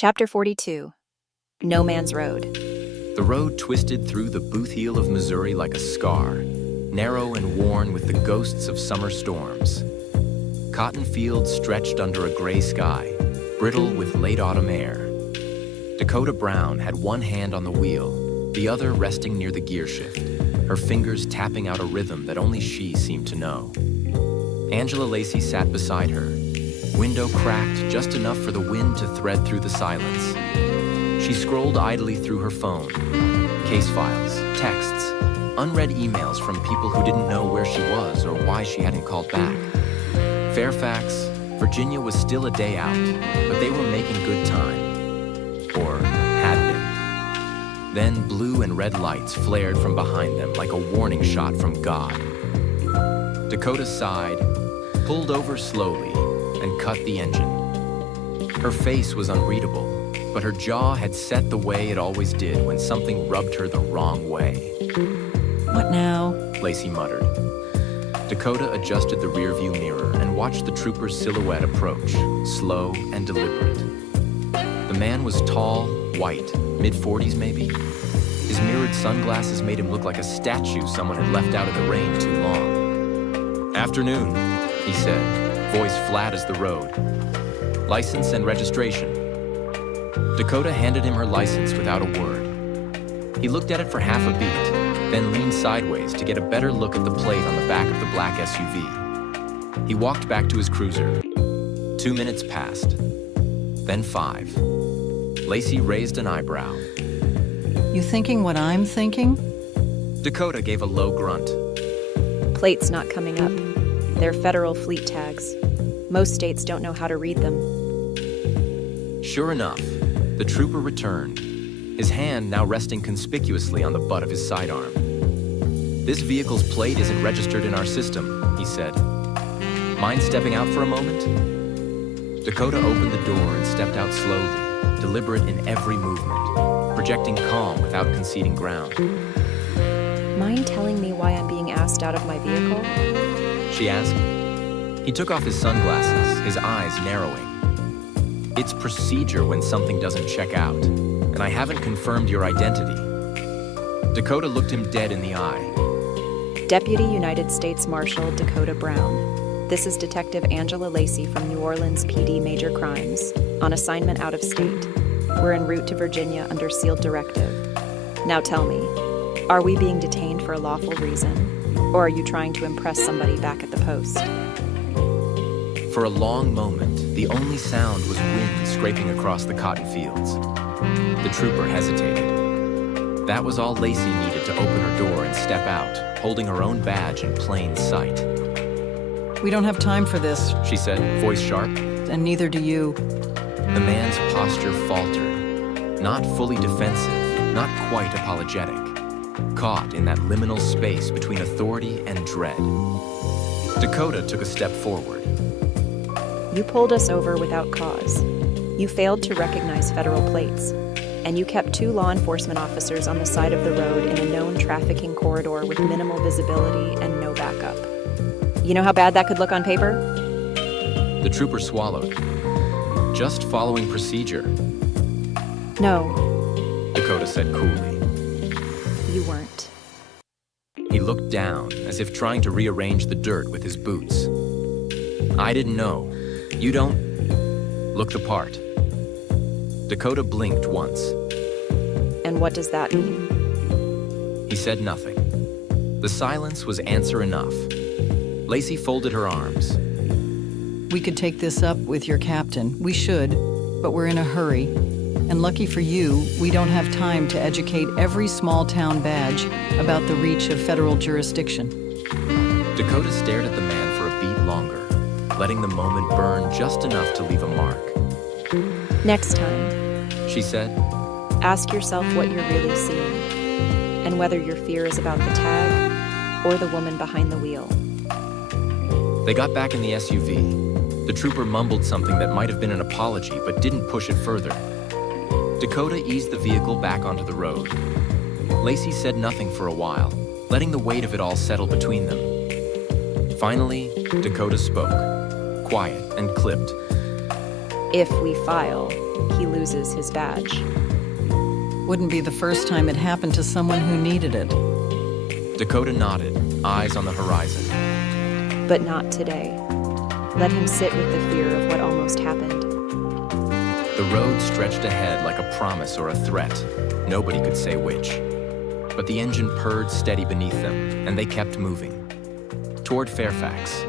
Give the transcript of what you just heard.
Chapter 42. No Man's Road. The road twisted through the boot heel of Missouri like a scar, narrow and worn with the ghosts of summer storms. Cotton fields stretched under a gray sky, brittle with late autumn air. Dakota Brown had one hand on the wheel, the other resting near the gear shift, her fingers tapping out a rhythm that only she seemed to know. Angela Lacey sat beside her, window cracked just enough for the wind to thread through the silence. She scrolled idly through her phone, case files, texts, unread emails from people who didn't know where she was or why she hadn't called back. Fairfax, Virginia was still a day out, but they were making good time. Or had been. Then blue and red lights flared from behind them like a warning shot from God. Dakota sighed, pulled over slowly, and cut the engine. Her face was unreadable, but her jaw had set the way it always did when something rubbed her the wrong way. What now? Lacey muttered. Dakota adjusted the rearview mirror and watched the trooper's silhouette approach, slow and deliberate. The man was tall, white, mid-40s maybe. His mirrored sunglasses made him look like a statue someone had left out of the rain too long. "Afternoon," he said, voice flat as the road. "License and registration." Dakota handed him her license without a word. He looked at it for half a beat, then leaned sideways to get a better look at the plate on the back of the black SUV. He walked back to his cruiser. 2 minutes passed, then 5. Lacey raised an eyebrow. You thinking what I'm thinking? Dakota gave a low grunt. Plates not coming up. They're federal fleet tags. Most states don't know how to read them. Sure enough, the trooper returned, his hand now resting conspicuously on the butt of his sidearm. "This vehicle's plate isn't registered in our system," he said. "Mind stepping out for a moment?" Dakota opened the door and stepped out slowly, deliberate in every movement, projecting calm without conceding ground. Mind telling me why I'm being asked out of my vehicle? She asked. He took off his sunglasses, his eyes narrowing. "It's procedure when something doesn't check out, and I haven't confirmed your identity." Dakota looked him dead in the eye. Deputy United States Marshal Dakota Brown. This is Detective Angela Lacey from New Orleans PD Major Crimes, on assignment out of state. We're en route to Virginia under sealed directive. Now tell me, are we being detained for a lawful reason, or are you trying to impress somebody back at the post? For a long moment, the only sound was wind scraping across the cotton fields. The trooper hesitated. That was all Lacey needed to open her door and step out, holding her own badge in plain sight. We don't have time for this, She said, voice sharp. and neither do you. The man's posture faltered, not fully defensive, not quite apologetic, caught in that liminal space between authority and dread. Dakota took a step forward. You pulled us over without cause. You failed to recognize federal plates, and you kept 2 law enforcement officers on the side of the road in a known trafficking corridor with minimal visibility and no backup. You know how bad that could look on paper? The trooper swallowed. "Just following procedure," No, Dakota said coolly. you weren't. He looked down, as if trying to rearrange the dirt with his boots. "I didn't know. You don't look the part." Dakota blinked once. And what does that mean? He said nothing. The silence was answer enough. Lacey folded her arms. We could take this up with your captain. We should, but we're in a hurry. And lucky for you, we don't have time to educate every small-town badge about the reach of federal jurisdiction. Dakota stared at the man for a beat longer, letting the moment burn just enough to leave a mark. Next time, She said, ask yourself what you're really seeing, and whether your fear is about the tag or the woman behind the wheel. They got back in the SUV. The trooper mumbled something that might have been an apology, but didn't push it further. Dakota eased the vehicle back onto the road. Lacey said nothing for a while, letting the weight of it all settle between them. Finally, Dakota spoke, quiet and clipped. If we file, he loses his badge. Wouldn't be the first time it happened to someone who needed it. Dakota nodded, eyes on the horizon. But not today. Let him sit with the fear of what almost happened. The road stretched ahead like a promise or a threat. Nobody could say which. But the engine purred steady beneath them, and they kept moving. Toward Fairfax,